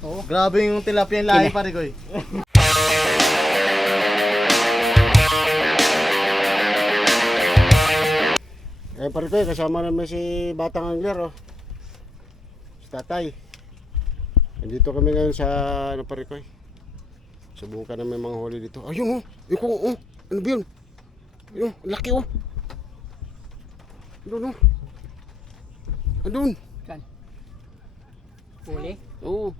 Oo. Grabe yung tilapia yung lahi pare ko eh. Eh pare ko, kasama namin si Batang Angler oh. Si Tatay. Nandito kami ngayon sa ano pare ko. Subukan namin mga huli dito. Ayun oh. Ikaw oh. Ano ba yun? Ayun, laki oh. Doon oh. Andun. Kan. Huli? Oo.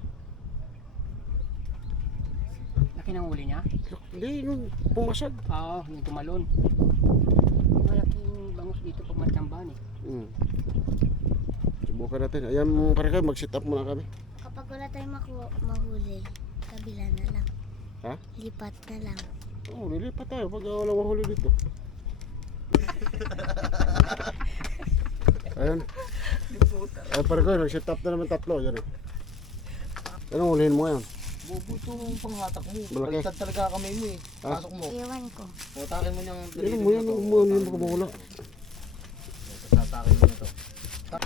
Laki ng huli niya? Hindi, yung pumasag. Oo, yung tumalon. Malaking bangus dito pag matamban eh. Subukan natin. Ayan pare kayo, mag-sit up muna kami. Kapag wala tayong mahuli, kabila na lang. Ha? Lipat na lang. Oo, lilipat tayo pag walang mahuli dito. Ayan. Ay pare kayo, nag-sit up na naman tatlo. Ayan eh. Anong hulihin mo yan? Bobo ito yung panghatak mo. Malaki. Baliktad talaga kami mo eh. Ah? Pasok mo. Iwan ko. Putakin mo niyang Ano mo yan? Ano mo yan? Makabawala. Tatakin mo na to.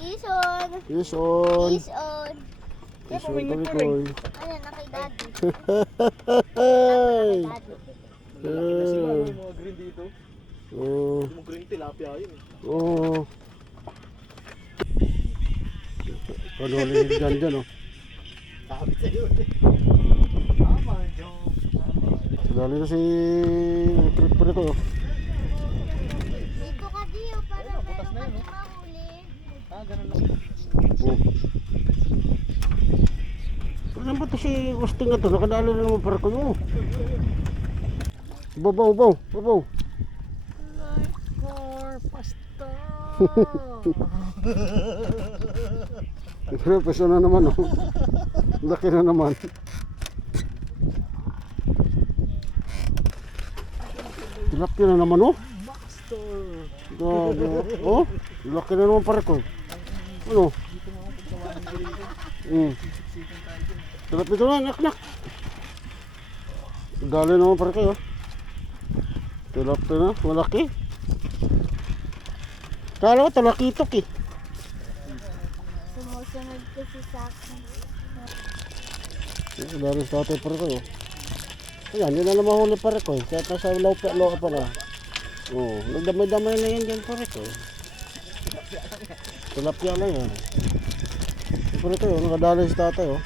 Ison! Ison! Ison! Ison pare kayo. Ayan, na kay daddy. Hey! Kasi yung mga green dito. Oo. Yung mga green tilapia yun eh. Oo. Panulihin dyan oh. Kakabit sa'yo eh. Tama, joke. Dali na si trip pa rin ko. Dito ka diyo para Butas meron na yun, kami mahuli. Ganun lang. Oh. Ano ba ito si Austin nga ito? Nakadali na naman para ko yun. Babaw. Hardcore pasta! Peso na naman oh. Laki na naman. Tilapia na naman oh. Grabe oh. Laki na naman para ko. Ano? Tilapia ito na, nak. Dali naman para kayo. Tilapia na, malaki. Kala ko talakitok eh. Sumusunod kasi sa akin. Dali sa tatay para kayo. Ayan, yun na naman huli para ko. Kahit nasa loka pa na. Oo, nagdamay-damay na yan dyan para ko. Tilapia na yan. Para kayo, nakadali sa tatay oh.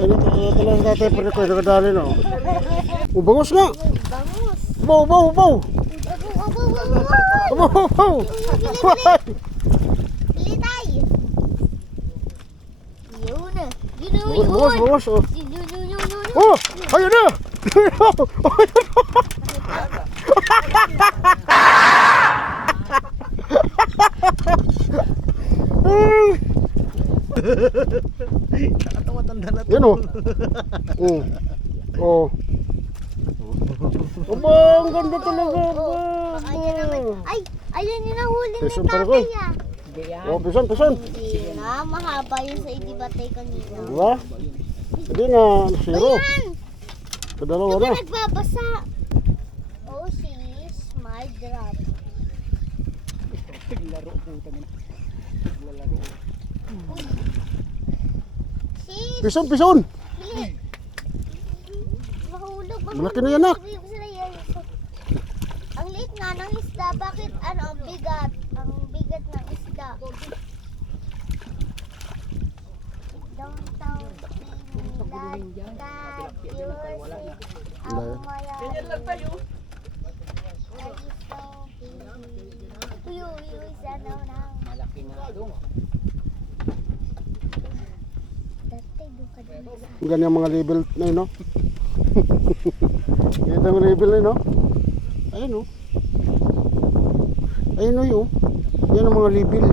Ano ito lang sa tatay para ko, nakadali na oh. Bangus nga! Bangus! Ubaw! Bili tayo! Yun na! Bangus oh. Yun! Oh! Ayun na! Nakatawa tanda na to. Yan oh. Oh. Aba, ang ganda talaga. Ayan naman. Ay! Ayan yung nahuli ni Peson para ko tatay ah! Hindi yan. Oh, pison. Hindi na, mahaba yun sa idibatay kanina. Diba? Hindi na, zero. Ayan! Kadalawa Ito na. ba nagbabasa? Oh, sis, my drop. Laro po tayo. Lalaro. Sis, Pison. bili. Mahulog. Malaki na yan, nak. Ang liit nga ng isda. Bakit ano, ang bigat? Ang bigat ng isda. Downtown Ganyan lang tayo. Malaki na doon. Ang ganyan mga label na yun, no? Ganyan ang label na yun, no? Ayun, no? Ayun, no, yun. Yan ang mga label.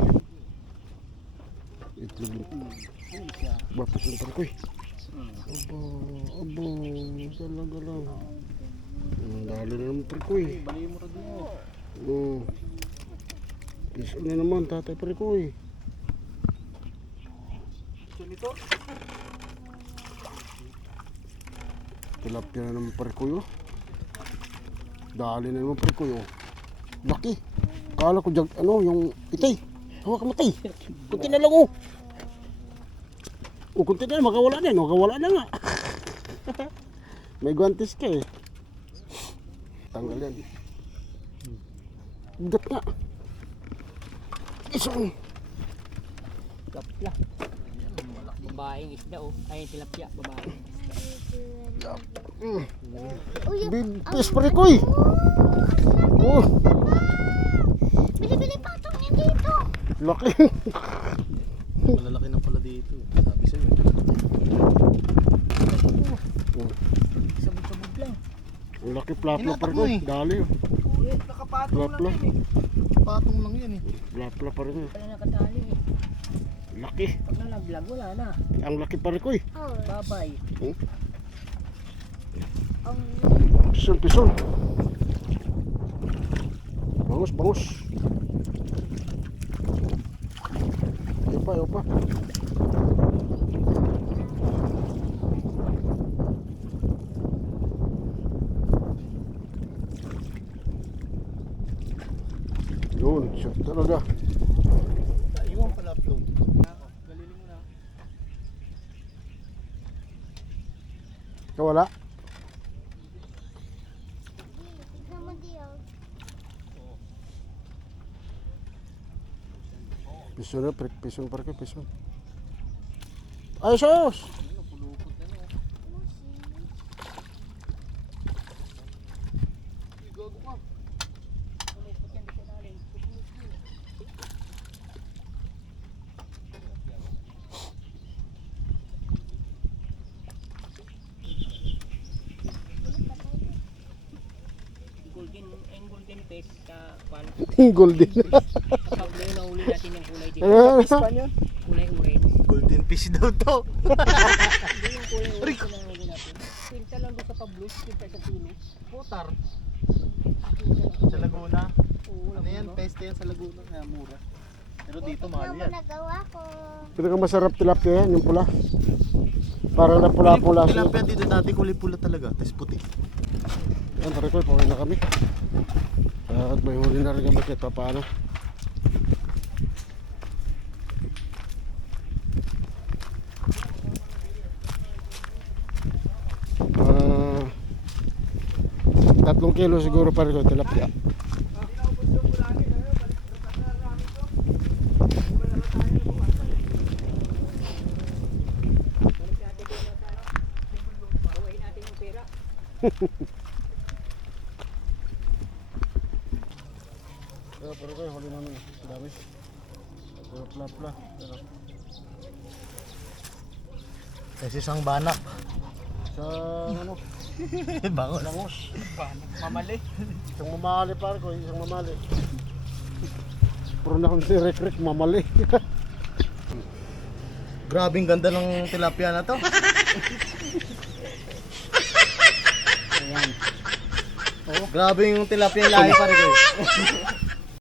Itlog. Bapos yung parko, eh. Abo, talaga lang. Ang dali na naman parko, eh. Oo. Piso na naman, tatay parko, eh. Tilapia na naman parko, yun. Dali na naman parko, yun. Laki. Kala ko yung itay. Hawak mo tay. Kunti na lang oh. O kunti na lang, makawala na yan. Makawala na nga. May guantes ka eh. Tanggal yan. Gat nga. Isang. Tilapia. Babaeng isda oh. Ay, tilapia, babaeng. Uy, Big fish pare ko eh. Oh, bili-bili pa itong yan dito. laki. Malalaki na pala dito. Sabi sa'yo. Sabog-sabog lang. Ang laki plapla pare ko eh. Dali oh. Nakapatong Plapla. lang yan eh. Patong lang yan eh. Plapla pare ko eh. Wala nakatali eh. Laki. Pag nalaglag, wala na. Ang laki pare ko eh. Oh, Babay. ang Pisong. Bangus. Ayaw pa. Yun, siya talaga. Iwan pala upload. Galili mo na. Wala. tignan mo diyo. Pison pare ko, pison. Ay, sos! Golden fish sa kwan. Golden. Pag may nahuli natin yung kulay dito. Ah, Kulay orange. Golden fish daw to. Hindi yung kulay orange na nahuli natin. Pinta lang doon sa pablos, pinta sa kilo. Putar. Sa Laguna. Oo, Ano yan? Peste yan sa Laguna. Kaya mura. Pero dito mahal Tignan mo yan. nagawa ko. pinakamasarap tilapia yan, yung pula. Parang na pula-pula siya. Tilapia dito dati kulay pula talaga. Tapos puti. Yan, pare ko, pauwi na kami. At may huli na rin kami kahit pa paano. Ah, 3 kilo siguro pare ko tilapia. Pero pare ko, huli namin. Dami. Pero pla-pla. Kasi isang banak. Sa ano, Bangon. langos. Mamali. Isang mamali pare ko, isang mamali. Puro na akong direct mamali. Grabing ganda ng tilapia na to. Ayan. Grabe yung tilapia lahi pare ko.